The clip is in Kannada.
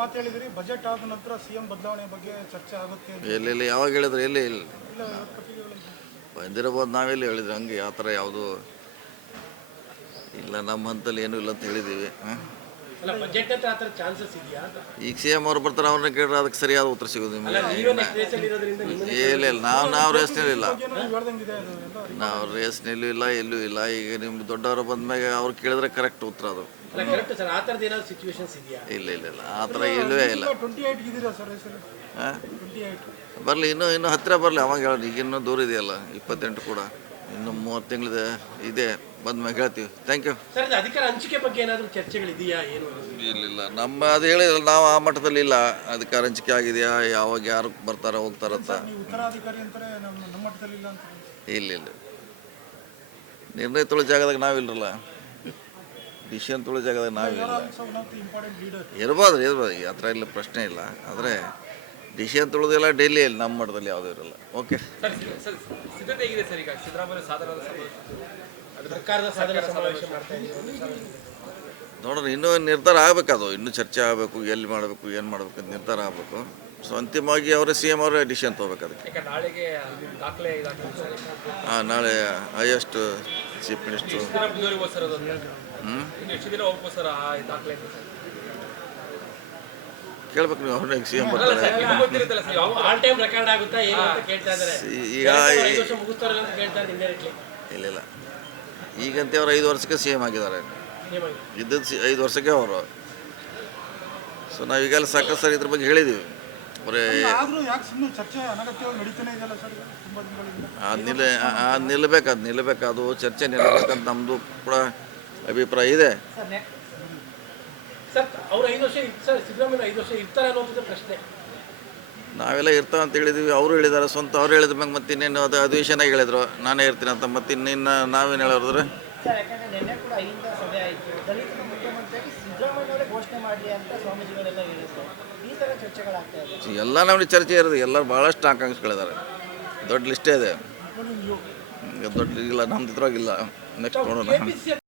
ಮಾತು ಹೇಳಿದ್ರಿ, ಬಜೆಟ್ ಆದ ನಂತರ ಸಿಎಂ ಬದಲಾವಣೆ ಬಗ್ಗೆ ಚರ್ಚೆ ಆಗುತ್ತೆ. ಎಲ್ಲಿ ಯಾವಾಗ ಹೇಳಿದ್ರೆ ಎಲ್ಲಿ ಇಲ್ಲ ಇಲ್ಲ ಪತ್ರಿಕೆಗಳಲ್ಲಿ ಬಂದಿರಬಹುದು. ನಾವೆಲ್ಲಿ ಹೇಳಿದ್ರಿ ಹಂಗೆ ಆ ಥರ ಯಾವುದು ಇಲ್ಲ, ನಮ್ಮ ಹಂತಲ್ಲಿ ಏನೂ ಇಲ್ಲ ಅಂತ ಹೇಳಿದ್ದೀವಿ. ಅಲ್ಲ, ಬಜೆಟ್ ಅಂತ ಆ ಥರ ಚಾನ್ಸಸ್ ಇದೆಯಾ? ಈಗ ಸಿ ಎಮ್ ಅವ್ರು ಬರ್ತಾರೆ, ಅವ್ರನ್ನ ಕೇಳಿದ್ರೆ ಅದಕ್ಕೆ ಸರಿಯಾದ ಉತ್ತರ ಸಿಗೋದು ನಿಮಗೆ. ಇಲ್ಲ ನಾವು ರೇಸ್ನಲ್ಲಿಲ್ಲ, ಹೇಳ್ದಂಗಿದೆ ಅದು ಎಲ್ಲ. ನಾವು ರೇಸ್ನಲ್ಲೂ ಇಲ್ಲ, ಎಲ್ಲೂ ಇಲ್ಲ. ಈಗ ನಿಮ್ಗೆ ದೊಡ್ಡವರು ಬಂದ್ಮೇಲೆ ಅವ್ರು ಕೇಳಿದ್ರೆ ಕರೆಕ್ಟ್ ಉತ್ತರ ಅದು. ಅಲ್ಲ, ಕರೆಕ್ಟ್ ಸರ್. ಆ ಥರದ್ದು ಏನಾದ್ರು ಸಿಚುವೇಶನ್ಸ್ ಇದೆಯಾ? ಇಲ್ಲ ಆ ಥರ ಇಲ್ಲವೇ ಇಲ್ಲ. 28 ಇದ್ದೀರಾ ಸರ್ ಹೆಸರು? ಹಾಂ 28 ಬರಲಿ, ಇನ್ನೂ ಹತ್ತಿರ ಬರಲಿ. ಅವಾಗ ಹೇಳೋದು, ಈಗ ಇನ್ನೂ ದೂರ ಇದೆಯಲ್ಲ 28 ಕೂಡ, ಇನ್ನು 30 ತಿಂಗಳಿದೆ ಇದೆ. ಬಂದ್ಮೇಲೆ ಹೇಳ್ತೀವಿ. Thank you sir. ಇದು ಅಧಿಕಾರ ಹಂಚಿಕೆ ಬಗ್ಗೆ ಏನಾದರೂ ಚರ್ಚೆಗಳಿದೆಯಾ? ಏನು ಇಲ್ಲ ನಮ್ಮ ಅದು ಹೇಳಿಲ್ಲ, ನಾವು ಆ ಮಟ್ಟದಲ್ಲಿ ಇಲ್ಲ. ಅಧಿಕಾರ ಹಂಚಿಕೆ ಆಗಿದೆಯಾ, ಯಾವಾಗ ಯಾರು ಬರ್ತಾರೋ ಹೋಗ್ತಾರಂತ. ನೀವು ಉತ್ತರಾಧಿಕಾರಿ ಅಂತಾರೆ, ನಮ್ಮ ಮಟ್ಟದಲ್ಲಿ ಇಲ್ಲ ಅಂತ. ಇಲ್ಲ ನಿರ್ಣಯ ತೊಳೋ ಜಾಗದಾಗ ನಾವಿಲ್ಲರಲ್ಲ, ಡಿಸಿಷನ್ ತೊಳೋ ಜಾಗದಾಗ ನಾವಿಲ್ಲ. ಇಂಪಾರ್ಟೆಂಟ್ ಲೀಡರ್ ಇರ್ಬೋದು, ಈ ಹತ್ರ ಇಲ್ಲ, ಪ್ರಶ್ನೆ ಇಲ್ಲ. ಆದರೆ ಡಿಸಿಷನ್ ತೊಳೋದೆಲ್ಲ ಡೆಲ್ಲಿಯಲ್ಲಿ, ನಮ್ಮ ಮಟ್ಟದಲ್ಲಿ ಯಾವುದೂ ಇರಲ್ಲ. ಓಕೆ, ಸಿದ್ಧತೆ ಹೇಗಿದೆ ಸರ್? ಈಗ ಸಿದ್ದರಾಮಯ್ಯ ಸರ್ಕಾರದ ಸಾಧನೆ ಸಮಾವೇಶ ಮಾಡ್ತಾ ಇದ್ದೀವಿ. ನೋಡೋಣ, ಇನ್ನೂ ನಿರ್ಧಾರ ಆಗಬೇಕದು. ಇನ್ನೂ ಚರ್ಚೆ ಆಗಬೇಕು, ಎಲ್ಲಿ ಮಾಡಬೇಕು, ಏನು ಮಾಡಬೇಕು ಅಂತ ನಿರ್ಧಾರ ಆಗಬೇಕು. ಸೊ ಅಂತಿಮವಾಗಿ ಅವರೇ ಸಿ ಎಮ್ ಅವರೇ ಡಿಸಿಷನ್ ತೊಗೋಬೇಕು ಅದಕ್ಕೆ. ನಾಳೆಗೆ ದಾಖಲೆ ಹಾಂ, ನಾಳೆ ಹೈಯೆಸ್ಟ್ ಚೀಫ್ ಮಿನಿಸ್ಟ್ರು. ಎಷ್ಟು ದಿನ ಹೋಗ್ಬೋದು ಸರ್ ಆ ದಾಖಲೆ? ಕೇಳ್ಬೇಕು ನೀವು, ಅವ್ರನ್ನ ಸಿ ಎಮ್ ಬರ್ತಾರೆ. ಆಲ್ ಟೈಮ್ ರೆಕಾರ್ಡ್ ಆಗುತ್ತಾ ಏನು ಅಂತ ಕೇಳ್ತಾ ಇದ್ದಾರೆ. ಈಗ 5 ವರ್ಷ ಮುಗಿಸ್ತಾರಲ್ಲ ಅಂತ ಕೇಳ್ತಾರೆ ಇಂಡೈರೆಕ್ಟ್ಲಿ. ಇಲ್ಲ ಈಗಂತೆ ಅವರು 5 ವರ್ಷಕ್ಕೆ ಸಿ ಎಮ್ ಆಗಿದ್ದಾರೆ. ಇದ್ದದ್ದು 5 ವರ್ಷಕ್ಕೆ ಅವರು. ಸೊ ನಾವೀಗೆಲ್ಲ ಸಾಕಷ್ಟು ಸರ್ ಇದ್ರ ಬಗ್ಗೆ ಹೇಳಿದ್ದೀವಿ. ಅವರೇ ಆದ್ರೂ ಯಾಕೆ ಸುಮ್ಮನೆ ಚರ್ಚೆ ಅನಗತ್ಯವಾಗಿ ನಡೀತಾನೆ ಇದೆಯಲ್ಲ ಸರ್ ತುಂಬ ದಿನಗಳಿಂದ? ಅದು ನಿಲ್ಲಬೇಕು, ಅದು ಚರ್ಚೆ ನಿಲ್ಲಬೇಕಂತ ನಮ್ಮದು ಕೂಡ ಅಭಿಪ್ರಾಯ ಇದೆ. ಸರ್, ಅವ್ರು 5 ವರ್ಷ ಸರ್, ಸಿದ್ದರಾಮಯ್ಯ 5 ವರ್ಷ ಇರ್ತಾರೆ ಅನ್ನೋದು ಪ್ರಶ್ನೆ. ನಾವೆಲ್ಲ ಇರ್ತಾವೆ ಅಂತ ಹೇಳಿದ್ವಿ, ಅವರು ಹೇಳಿದ್ದಾರೆ. ಸ್ವಂತ ಅವ್ರು ಹೇಳಿದ ಮ್ಯಾಗ ಮತ್ತೆ ಇನ್ನೇನು ಅದು ಅಧಿವೇಶನಾಗಿ ಹೇಳಿದ್ರು ನಾನೇ ಇರ್ತೀನಿ ಅಂತ. ಮತ್ತೆ ಇನ್ನೇನು ನಾವೇನು ಹೇಳಿದ್ರೆ ಸರ್, ಯಾಕಂದ್ರೆ ನಿನ್ನೆ ಕೂಡ ಅಹಿಂದ ಸಭೆ ಆಯಿತು, ದಲಿತರ ಮುಖ್ಯಮಂತ್ರಿಯಾಗಿ ಸಿದ್ದರಾಮಯ್ಯವರೇ ಘೋಷಣೆ ಮಾಡಲಿ ಅಂತ ಸ್ವಾಮೀಜಿಗಳೆಲ್ಲ ಹೇಳಿದ್ರು. ಈ ಥರ ಚರ್ಚೆಗಳಾಗ್ತಾ ಇದೆ. ಎಲ್ಲ ನಮಗೆ ಚರ್ಚೆ ಇರೋದು. ಎಲ್ಲರೂ ಭಾಳಷ್ಟು ಆಕಾಂಕ್ಷಿಗಳಿದ್ದಾರೆ, ದೊಡ್ಡ ಲಿಸ್ಟೇ ಇದೆ. ದೊಡ್ಡ ಇಲ್ಲ, ನಮ್ದು ಇದ್ರಾಗಿಲ್ಲ. ನೆಕ್ಸ್ಟ್ ನೋಡೋಣ.